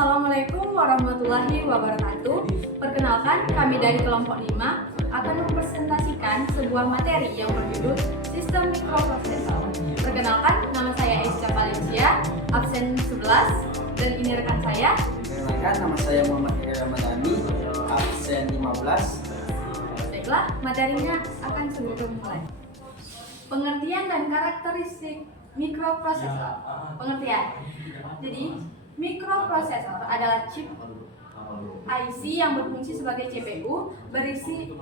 Assalamualaikum warahmatullahi wabarakatuh. Perkenalkan, kami dari kelompok 5 akan mempresentasikan sebuah materi yang berjudul Sistem Mikroprosesor. Perkenalkan, nama saya Aisyah Valencia, absen 11, dan ini rekan saya. Perkenalkan, nama saya Muhammad Heri Ramadhani, absen 15. Baiklah, materinya akan segera mulai. Pengertian dan karakteristik mikroprosesor. Pengertian. Jadi, mikroprosesor adalah chip IC yang berfungsi sebagai CPU, berisi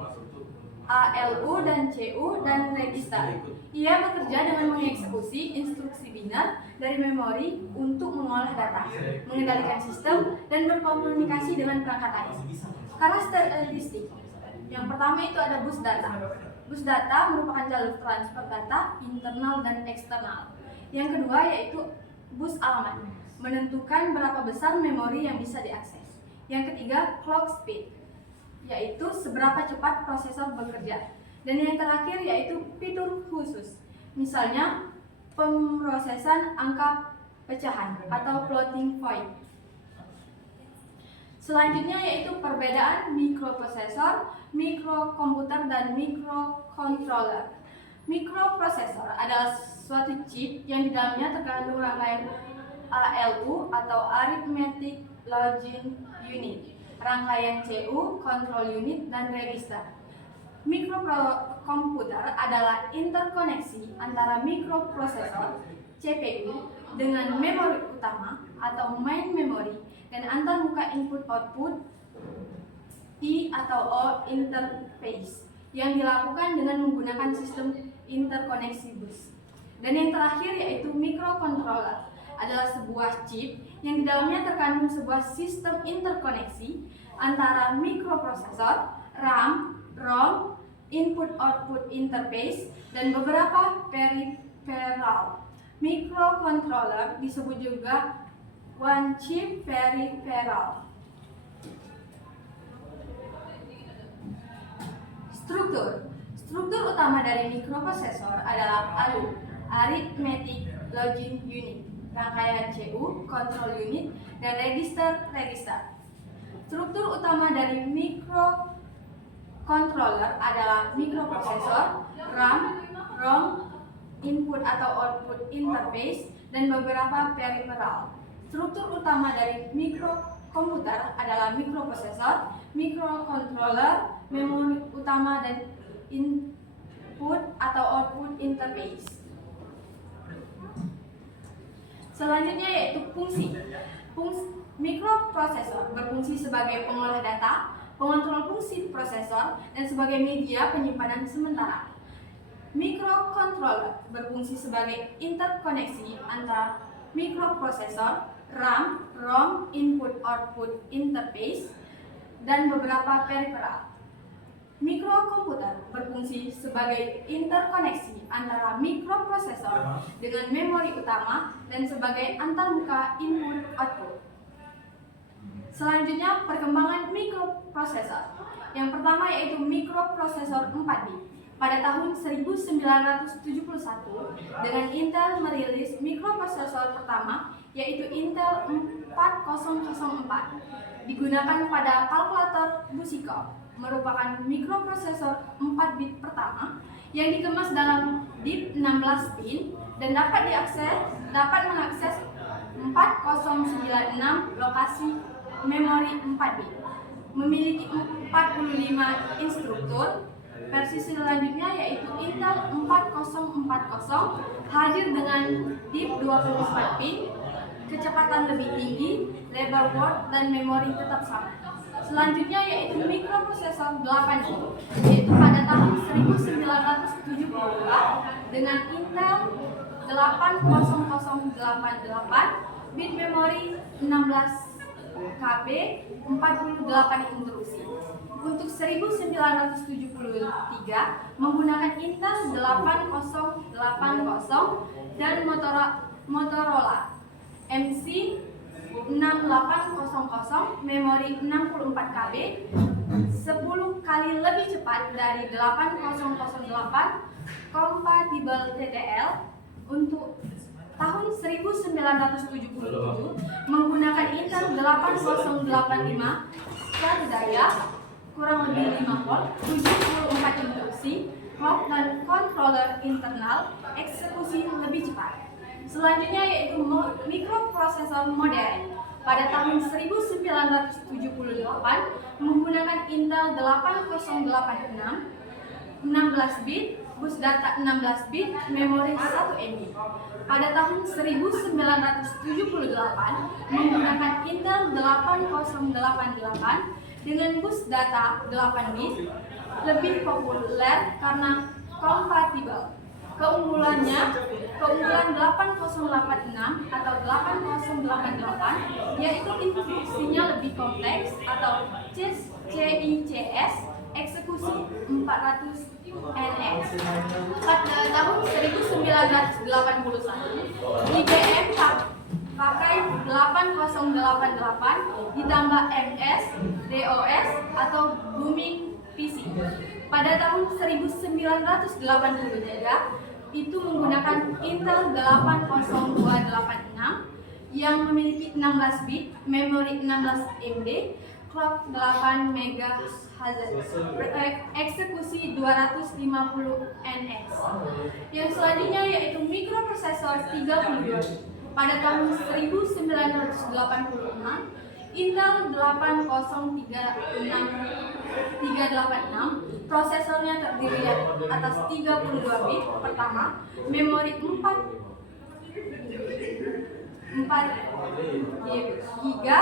ALU dan CU dan register. Ia bekerja dengan mengeksekusi instruksi biner dari memori untuk mengolah data, mengendalikan sistem, dan berkomunikasi dengan perangkat lain. Karakteristik. Yang pertama itu ada bus data. Bus data merupakan jalur transfer data internal dan eksternal. Yang kedua yaitu bus alamat, menentukan berapa besar memori yang bisa diakses. Yang ketiga, clock speed, yaitu seberapa cepat prosesor bekerja. Dan yang terakhir yaitu fitur khusus, misalnya pemrosesan angka pecahan atau floating point. Selanjutnya yaitu perbedaan mikroprosesor, mikrokomputer, dan mikrocontroller. Mikroprosesor adalah suatu chip yang di dalamnya terkandung rangkaian ALU atau Arithmetic Logic Unit, rangkaian CU, Control Unit, dan register. Mikrokomputer adalah interkoneksi antara mikroprosesor CPU dengan memori utama atau main memory dan antarmuka input-output I atau O interface yang dilakukan dengan menggunakan sistem interkoneksi bus. Dan yang terakhir yaitu mikrocontroller adalah sebuah chip yang di dalamnya terkandung sebuah sistem interkoneksi antara mikroprosesor, RAM, ROM, input-output interface, dan beberapa peripheral. Mikrocontroller disebut juga one chip peripheral. Struktur utama dari mikroprosesor adalah ALU, Arithmetic Logic Unit, rangkaian CU, Control Unit, dan register. Struktur utama dari mikrocontroller adalah mikroprosesor, RAM, ROM, input atau output interface, dan beberapa peripheral. Struktur utama dari mikrokomputer adalah mikroprosesor, mikrocontroller, memori utama, dan input atau output interface. Selanjutnya yaitu fungsi. Mikroprosesor berfungsi sebagai pengolah data, pengontrol fungsi prosesor, dan sebagai media penyimpanan sementara. Mikrocontroller berfungsi sebagai interkoneksi antara mikroprosesor, RAM, ROM, input-output interface, dan beberapa peripheral. Mikrokomputer berfungsi sebagai interkoneksi antara mikroprosesor dengan memori utama dan sebagai antarmuka input-output. Selanjutnya, perkembangan mikroprosesor. Yang pertama yaitu mikroprosesor 4 bit. Pada tahun 1971, dengan Intel merilis mikroprosesor pertama, yaitu Intel 4004, digunakan pada kalkulator Buzikov, merupakan mikroprosesor 4 bit pertama yang dikemas dalam DIP 16 pin dan dapat mengakses 4096 lokasi memori 4 bit. Memiliki 45 instruktur. Versi selanjutnya yaitu Intel 4040 hadir dengan DIP 24 pin, kecepatan lebih tinggi, lebar word, dan memori tetap sama. Selanjutnya yaitu mikroprosesor 8 bit, yaitu pada tahun 1972 dengan Intel 80088, bit memori 16 KB, 48 instruksi. Untuk 1973 menggunakan Intel 8080 dan Motorola MC 6800, memori 64 KB, 10 kali lebih cepat dari 8008, kompatibel TTL. Untuk tahun 1977 menggunakan Intel 8 8085 secara daya kurang lebih 5 volt, 74 instruksi, clock dan controller internal, eksekusi lebih cepat. Selanjutnya yaitu mikroprosesor modern. Pada tahun 1978 menggunakan Intel 8086, 16 bit, bus data 16 bit, memori 1 MB. Pada tahun 1978 menggunakan Intel 8088 dengan bus data 8 bit, lebih populer karena kompatibel. Keunggulan 8086 atau 8088 yaitu instruksinya lebih kompleks atau CICS, eksekusi 400 NX. Pada tahun 1981 IBM pakai 8088 ditambah MS, DOS atau Booming PC. Pada tahun 1983 itu menggunakan Intel 80286 yang memiliki 16 bit, memori 16 MB, clock 8 MHz, eksekusi 250 NX. Yang selanjutnya yaitu mikroprosesor 32 bit. Pada tahun 1986 Intel 8036 prosesornya terdiri atas 32 bit pertama, memori 4 giga,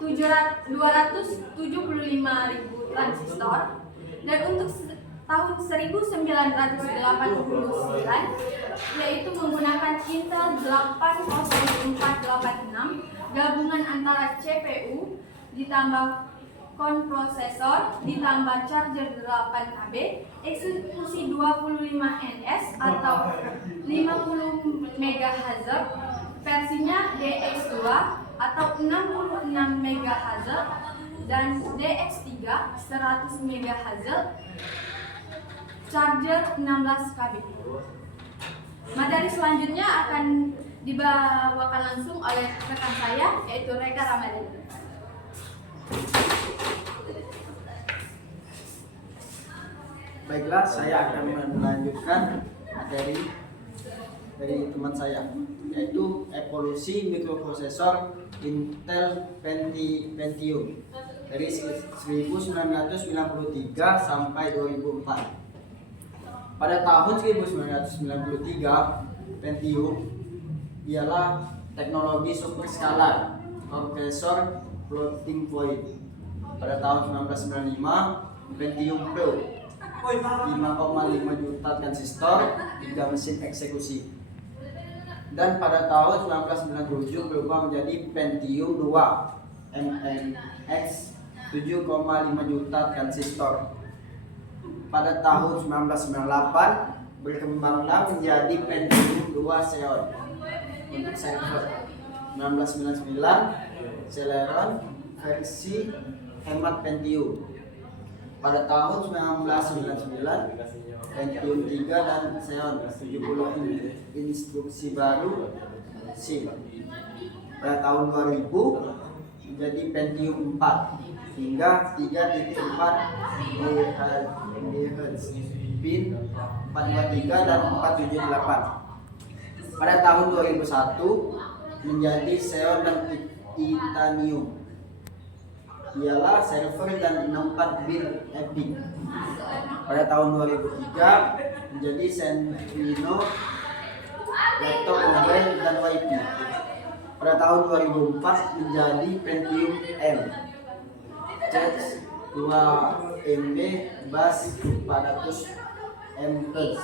275.000 transistor, dan untuk tahun 1989 yaitu menggunakan Intel 80486 gabungan antara CPU ditambah konprosesor ditambah charger 8KB, eksekusi 25 NS atau 50 MHz, versinya DX2 atau 66 MHz dan DX3 100 MHz, charger 16 KB. Materi selanjutnya akan dibawakan langsung oleh rekan saya yaitu Reka Ramadhani. Baiklah, saya akan melanjutkan dari teman saya, yaitu evolusi mikroprosesor Intel Pentium dari 1993 sampai 2004. Pada tahun 1993, Pentium ialah teknologi superskala kompresor floating point. Pada tahun 1995, Pentium Pro 5,5 juta transistor, 3 mesin eksekusi. Dan pada tahun 1997 berubah menjadi Pentium 2 MNX 7,5 juta transistor. Pada tahun 1998 berkembanglah menjadi Pentium 2 Xeon untuk server. 1999 Celeron versi hemat Pentium. Pada tahun 1999 Pentium 3 dan Xeon 70 instruksi baru SIM. Pada tahun 2000 menjadi Pentium 4 hingga 3.4 GHz, pin 423 dan 478. Pada tahun 2001 menjadi Xeon dan Titanium, ialah server dan 64 bit EPIC. Pada tahun 2003 menjadi Centrino, laptop mobile dan WiFi. Pada tahun 2004 menjadi Pentium M, charge 2 MB, bus 400 mHz.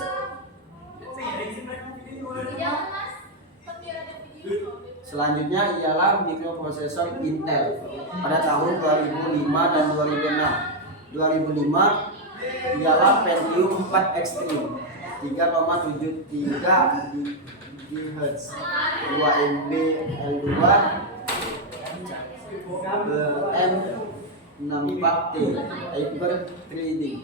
Selanjutnya ialah mikroprosesor Intel pada tahun 2005 dan 2006. 2005 ialah Pentium 4 Extreme 3,73 GHz, 2 MB L2 M64T Hyper Threading.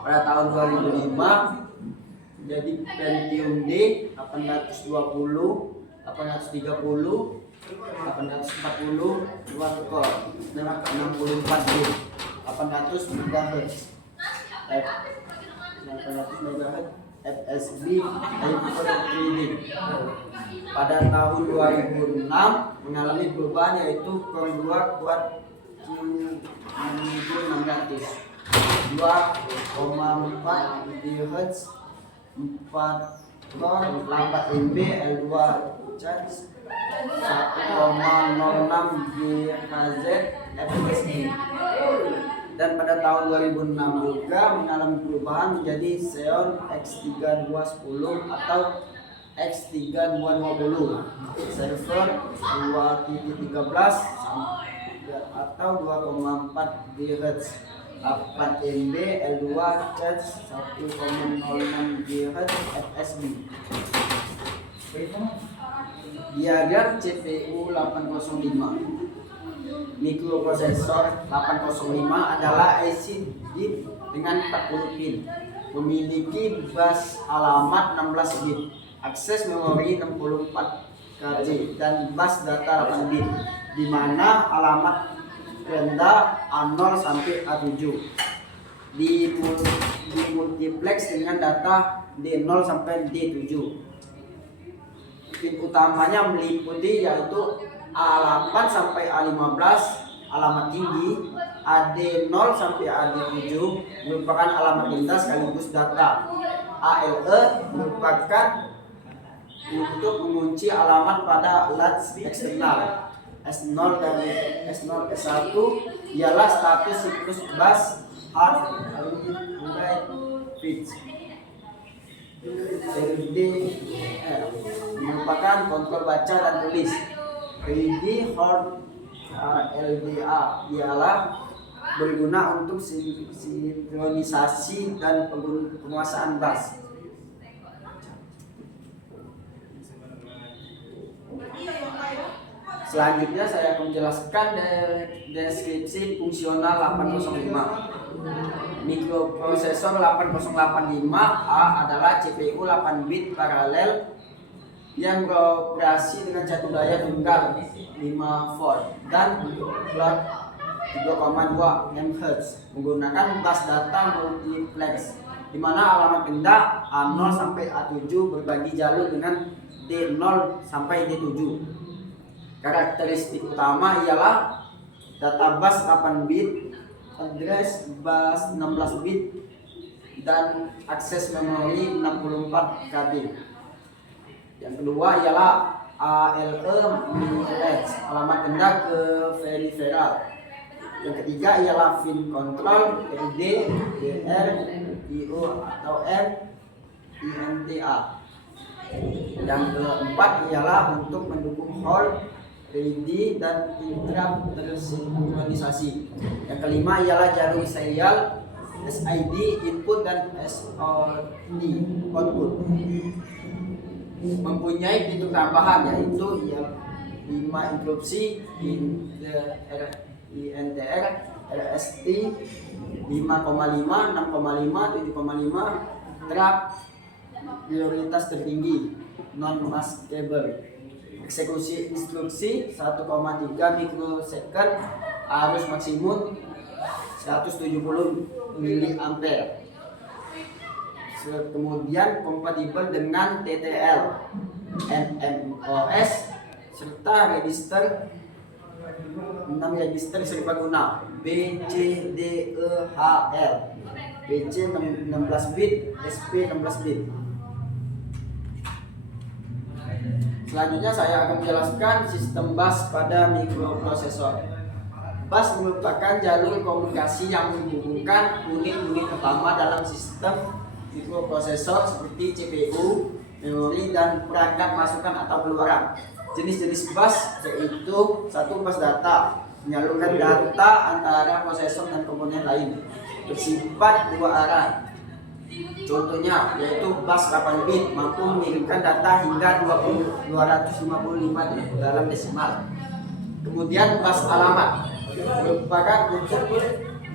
Pada tahun 2005 jadi Pentium D 830, 840 dual core 64 bit 800 MHz 800 MHz FSB HyperThreading. Pada tahun 2006 mengalami perubahan yaitu core 2 kuat Q600 2,4 GHz 4 core 8 MB L2 charge 1,06 GHz FSD. Dan pada tahun 2006 juga mengalami perubahan menjadi Xeon X3210 atau X3220 server 2.13 atau 2,4 GHz 8 MB L2 charge 1,06 GHz FSD. Diagram CPU 805. Mikroprosesor 805 adalah IC chip dengan 40 pin, memiliki bus alamat 16 bit, akses memori 64 KB, dan bus data 8 bit, di mana alamat rendah A0 sampai A7 dimultiplex dengan data D0 sampai D7. Pin utamanya meliputi yaitu A8 sampai A15 alamat tinggi, AD0 sampai AD7 merupakan alamat rendah sekaligus data. ALE merupakan untuk mengunci alamat pada latch eksternal. S0 dan S0 S1 ialah status siklus bus hard read fix. LDR merupakan kontrol baca dan tulis. Ready Hard LDA ialah berguna untuk sinkronisasi dan penguasaan bus. Selanjutnya saya akan menjelaskan deskripsi fungsional 805. Mikroprosesor 8085A adalah CPU 8 bit paralel yang beroperasi dengan catur daya tunggal 5 volt dan clock 3,2 MHz menggunakan bus data multiplex, di mana alamat rendah A0 sampai A7 berbagi jalur dengan D0 sampai D7. Karakteristik utama ialah data bus 8 bit, address bus 16 bit, dan akses memori 64 KB. Yang kedua ialah ALE minus alamat rendah ke peripheral. Yang ketiga ialah pin control LD, DR, IO atau M, INTA. Yang keempat ialah untuk mendukung hold, ready, dan interrupt tersinkronisasi. Yang kelima ialah jalur serial, SID input dan SOD output. Mempunyai pintu tambahan yaitu 5 interupsi INTR, RST 5,5, 6,5, 7,5, trap prioritas tertinggi, non maskable, eksekusi instruksi 1,3 mikrosecond, arus maksimum 170 mA. Kemudian kompatibel dengan TTL, NMOS, serta register 6 register serbaguna BCDEHL, PC 16 bit, SP 16 bit. Selanjutnya saya akan menjelaskan sistem bus pada mikroprosesor. Bus merupakan jalur komunikasi yang menghubungkan unit-unit utama dalam sistem mikroprosesor seperti CPU, memori, dan perangkat masukan atau keluaran. Jenis-jenis bus yaitu satu, bus data, menyalurkan data antara prosesor dan komponen lain, bersifat dua arah. Contohnya yaitu bus 8 bit, mampu mengirimkan data hingga 255 dalam desimal. Kemudian bus alamat merupakan untuk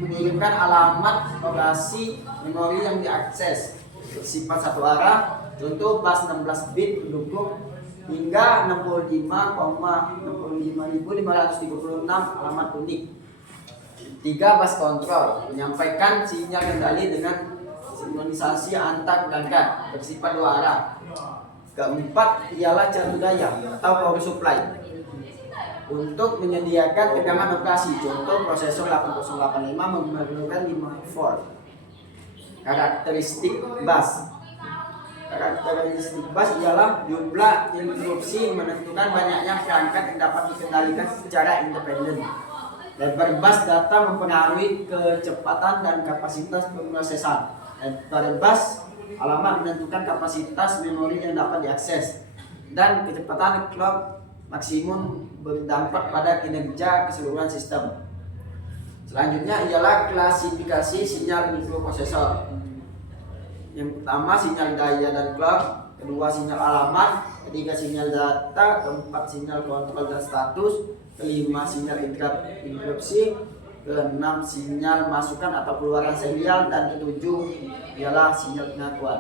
mengirimkan alamat lokasi memori yang diakses, bersifat satu arah. Contoh bus 16 bit mendukung hingga 65,65.536 alamat unik. 3. Bus control menyampaikan sinyal kendali dengan sinkronisasi antar perangkat bersifat dua arah. Keempat ialah jalur daya atau power supply untuk menyediakan tegangan operasi. Contoh prosesor 8085 memerlukan 5 volt. Karakteristik bus. Karakteristik bus ialah jumlah interupsi menentukan banyaknya perangkat yang dapat dikendalikan secara independen. Lebar bus data mempengaruhi kecepatan dan kapasitas pemrosesan. Lebar bus alamat menentukan kapasitas memori yang dapat diakses. Dan kecepatan clock maksimum berdampak pada kinerja keseluruhan sistem. Selanjutnya ialah klasifikasi sinyal mikroprosesor. Yang pertama sinyal daya dan clock, kedua sinyal alamat, ketiga sinyal data, keempat sinyal kontrol dan status, kelima sinyal interupsi, keenam sinyal masukan atau keluaran serial, dan ketujuh ialah sinyal pengakuan.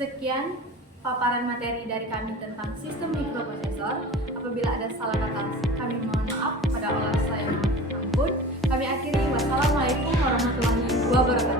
Sekian paparan materi dari kami tentang sistem mikroprosesor. Apabila ada salah kata, kami mohon maaf. Pada Allah saya mohon ampun. Kami akhiri. Wassalamualaikum warahmatullahi wabarakatuh.